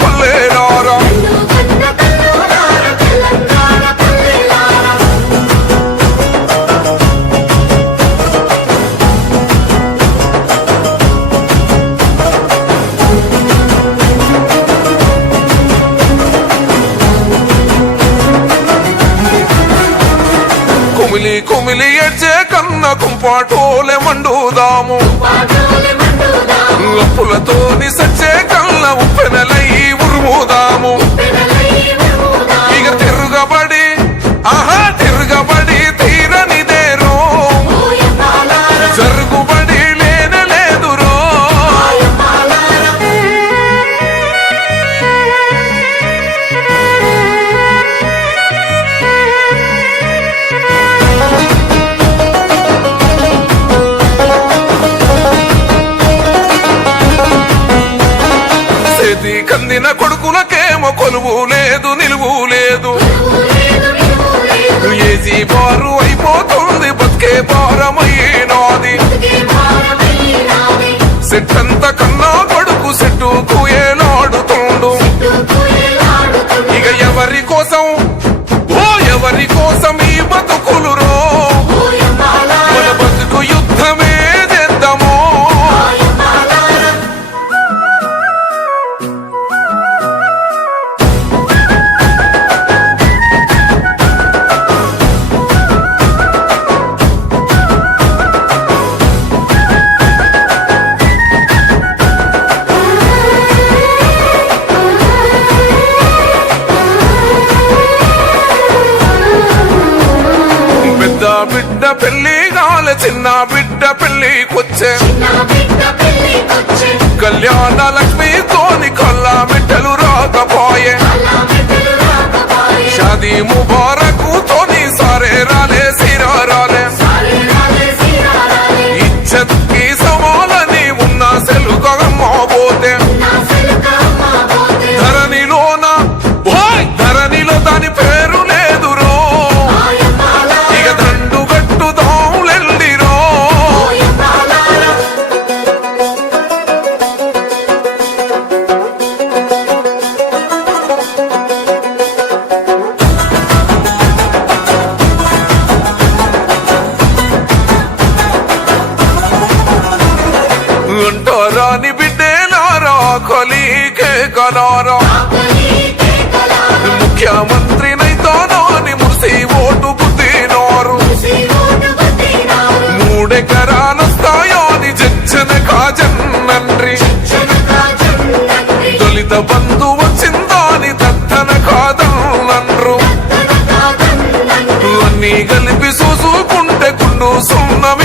పల్లెలారా కుమిలి కుమిలి ఏడ్చే కన్న కుంపాటోలే మండుదాము అప్పులతోని సచ్చే కళ్ళ ఉప్పెనలై ఉరుముదాము ఇక తిరుగబడి తిరుగబడి తీరనిదేరో జరుగుబడి లేనలేదురో కందిన కొడుకులకేమో కొలువు లేదు నిలువు లేదు ఏజీ బారు అయిపోతుంది బతికే భారమైనాది సెట్టంత కన్నా కొడుకు సెట్టుకు ఏలాడుతుండు ఇక ఎవరి కోసం ఎవరి కోసం ఈ బతుకులురో మన బతుకు యుద్ధమే చేద్దామో బిడ్డ పెళ్లి కాలే చిన్న బిడ్డ పెళ్లికొచ్చే కళ్యాణ లక్ష్మి తోని కళ్ళ మెట్టలు రాకపోయే షాదీ ముబారక్ తోని సారే రాలే సిరా రాలే ఇజ్జత్ కి సవాలని ఉన్న సెలుగమ్మబోతే ధరణిలో దాని పేరు లేదురో ఇక దండుగట్టు దోలెల్లిరో అంటారాని బిడ్డేలారా కలికే కలారా ముఖ్యమంత్రి నైతానాని మురిసి ఓటు గుద్దినారు 3 ఎకరాలొస్తాయని జచ్చన కాజన్నండ్రి దళిత బంధు వచ్చిందాని దత్తన కాదన్నండ్రు అన్నీ కలిపి చూసుకుంటే గుండు సున్నమే